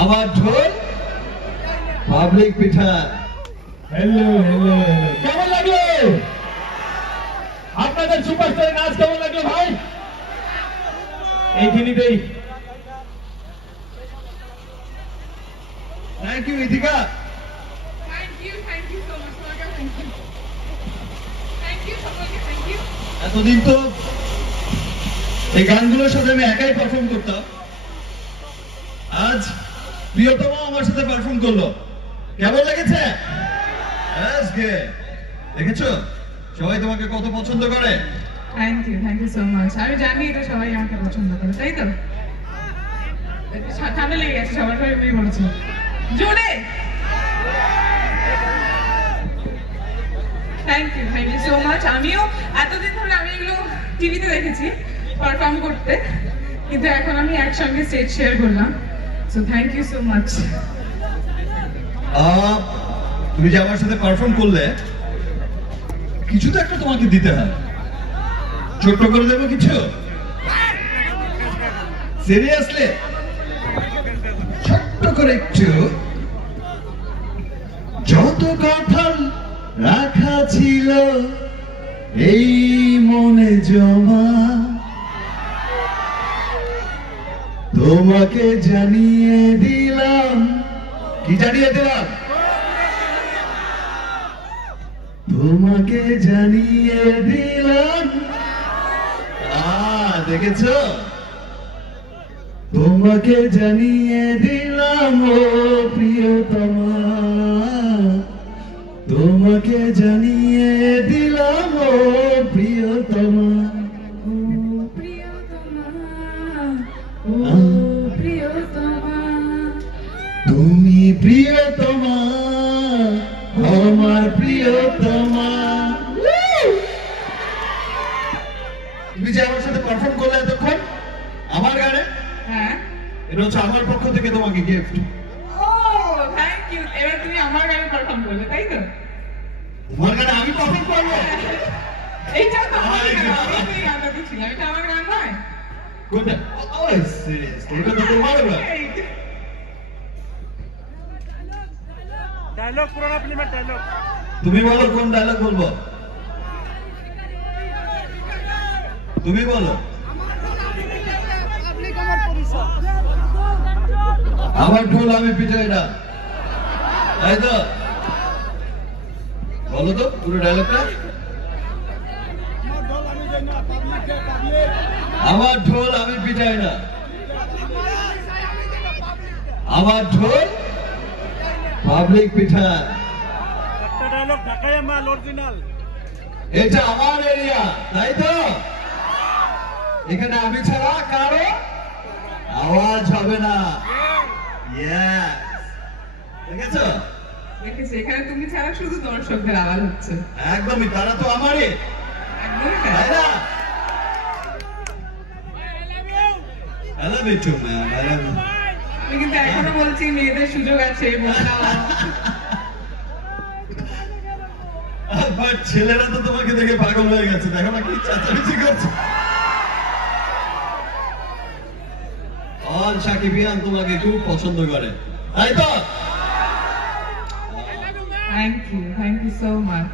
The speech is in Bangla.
আমার ঢোল পাবলিক পিঠা। হ্যালো হ্যালো হ্যালো, কেমন লাগলো আপনাদের সুপারস্টারের নাচ? কেমন লাগলো ভাই? এইখানেই থ্যাংক ইউ ইথিকা। Thank you so much, Sagar. Thank you, Sagar. Thank you. এতদিন তো এই গানগুলোর সাথে আমি একাই পারফর্ম করতাম, আজ প্রিয়তম আমার সাথে পারফর্ম করলো। কেমন লেগেছে? দেখেছো সবাই তোমাকে কত পছন্দ করে। Thank you so much. আমি জানি এটা সবাই আমাকে পছন্দ করে, তাই তো? ঠান্ডা লেগে গেছে সবার, সবাই বলেছে জোরে। Thank you so much. আমিও এতদিন ধরে আমি এগুলো টিভিতে দেখেছি পারফর্ম করতে, কিন্তু এখন আমি একসঙ্গে স্টেজ শেয়ার করলাম। So thank you so much. তুমি যে আমার সাথে পারফর্ম করলে, কিছু তো একটা তোমাকে দিতে হয়। ছোট্ট করে দেবো কিছু? সিরিয়াসলি ছোট্ট করে একটু। যত কথা রাখা ছিল এই মনে জমা, তোমাকে জানিয়ে দিলাম। কি জানিয়ে দিলাম? তোমাকে জানিয়ে দিলাম। দেখেছো? তোমাকে জানিয়ে দিলাম ও প্রিয়তমা, তোমাকে জানিয়ে দিলাম ও প্রিয়তমা। তুমি প্রিয়তমা, আমার প্রিয়তমা। তুমি যে আমার সাথে পারফর্ম করলে এতক্ষণ আমার গানে, হ্যাঁ, এটা হচ্ছে আমার পক্ষ থেকে তোমাকে গিফট। O thank you. এবার তুমি আমার গানে পারফর্ম করবে, তাই তো? তোমার গানে আমি পারফর্ম করবো? এইটা তো আমার গান, আমি গানটা দিচ্ছিলাম, এটা আমার গান নয়? কোনটা? সিরিয়াসলি এটা তো তোমার গান। ডায়লগ, পুরোনো ফিল্মের ডায়লগ। তুমি বলো কোন ডায়লগ বলবো? তুমি বলো। আমার ঢোল আমি পিটাই না, তাই তো? বলো তো পুরো ডায়লগটা। আমার ঢোল আমি পিটাই না, আমার ঢোল পাবলিক পিঠা। একটা ডায়লগ ঢাকায় মাল অরিজিনাল। এটা আমার এরিয়া, তাই তো? এখানে আমি ছাড়া কারো আওয়াজ হবে না। দেখেছো? দেখেছি, এখানে তুমি ছাড়া শুধু দর্শকদের আওয়াজ হচ্ছে। একদমই, তারা তো আমারই, একদমই তাই না? I love you too, man. I love you. আমি কিন্তু এখনো বলছি মেয়েদের সুযোগ আছে, বাট ছেলেরা তো তোমাকে দেখে পাগল হয়ে গেছে। দেখো না কি চাচামিচি করছে। অল সাকিবিয়ান তোমাকে খুব পছন্দ করে, তাই তো? Thank you so much.